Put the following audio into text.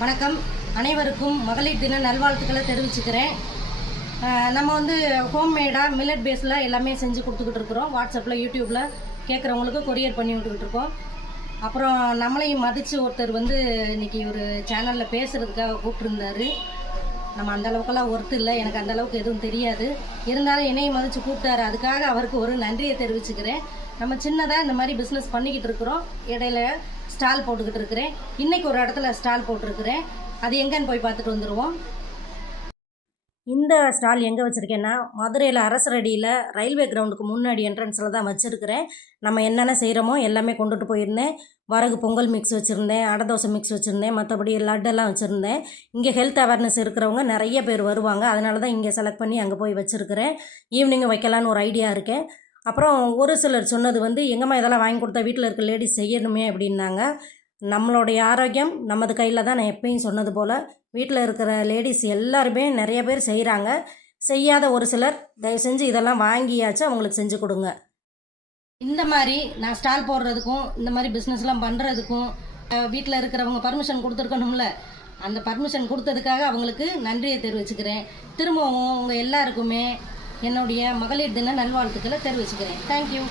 வணக்கம். அனைவருக்கும் மகளிர் தின நல்வாழ்த்துக்களை தெரிவிச்சுக்கிறேன். நம்ம வந்து ஹோம்மேடாக மில்லட் பேஸில் எல்லாமே செஞ்சு கொடுத்துக்கிட்டு இருக்கிறோம். வாட்ஸ்அப்பில், யூடியூப்பில் கேட்குறவங்களுக்கு கொரியர் பண்ணி விட்டுக்கிட்டு இருக்கோம். அப்புறம் நம்மளையும் மதித்து ஒருத்தர் வந்து இன்றைக்கி ஒரு சேனலில் பேசுகிறதுக்காக கூப்பிட்டுருந்தாரு. நம்ம அந்தளவுக்கெல்லாம் ஒர்த்து இல்லை, எனக்கு அந்தளவுக்கு எதுவும் தெரியாது. இருந்தாலும் என்னையும் மதித்து கூப்பிட்டாரு. அதுக்காக அவருக்கு ஒரு நன்றியை தெரிவிச்சுக்கிறேன். நம்ம சின்னதாக இந்த மாதிரி பிஸ்னஸ் பண்ணிக்கிட்டு இருக்கிறோம். இடையில ஸ்டால் போட்டுக்கிட்டு இருக்கிறேன். இன்றைக்கி ஒரு இடத்துல ஸ்டால் போட்டிருக்கிறேன். அது எங்கேன்னு போய் பார்த்துட்டு வந்துடுவோம். இந்த ஸ்டால் எங்கே வச்சுருக்கேன்னா, மதுரையில் அரசரடியில் ரயில்வே கிரவுண்டுக்கு முன்னாடி என்ட்ரன்ஸில் தான் வச்சுருக்கிறேன். நம்ம என்னென்ன செய்கிறோமோ எல்லாமே கொண்டுட்டு போயிருந்தேன். வரகு பொங்கல் மிக்ஸ் வச்சுருந்தேன், அடை தோசை மிக்ஸ் வச்சுருந்தேன், மற்றபடி லட்டெல்லாம் வச்சுருந்தேன். இங்கே ஹெல்த் அவேர்னஸ் இருக்கிறவங்க நிறைய பேர் வருவாங்க. அதனால தான் இங்கே செலக்ட் பண்ணி அங்கே போய் வச்சுருக்கிறேன். ஈவினிங்கு வைக்கலான்னு ஒரு ஐடியா இருக்கேன். அப்புறம் ஒரு சிலர் சொன்னது வந்து, எங்கம்மா இதெல்லாம் வாங்கி கொடுத்தா வீட்டில் இருக்க லேடிஸ் செய்யணுமே அப்படின்னாங்க. நம்மளுடைய ஆரோக்கியம் நமது கையில் தான். நான் எப்பயும் சொன்னது போல் வீட்டில் இருக்கிற லேடிஸ் எல்லாருமே நிறைய பேர் செய்கிறாங்க. செய்யாத ஒரு சிலர் தயவு செஞ்சு இதெல்லாம் வாங்கியாச்சும் அவங்களுக்கு செஞ்சு கொடுங்க. இந்த மாதிரி நான் ஸ்டால் போடுறதுக்கும் இந்த மாதிரி பிஸ்னஸ்லாம் பண்ணுறதுக்கும் வீட்டில் இருக்கிறவங்க பர்மிஷன் கொடுத்துருக்கணும்ல. அந்த பர்மிஷன் கொடுத்ததுக்காக அவங்களுக்கு நன்றியை தெரிவிச்சுக்கிறேன். திரும்பவும் உங்கள் எல்லாருக்குமே என்னுடைய மகளிர் தின நல்வாழ்த்துக்களை தெரிவிச்சுக்கிறேன். தேங்க்யூ.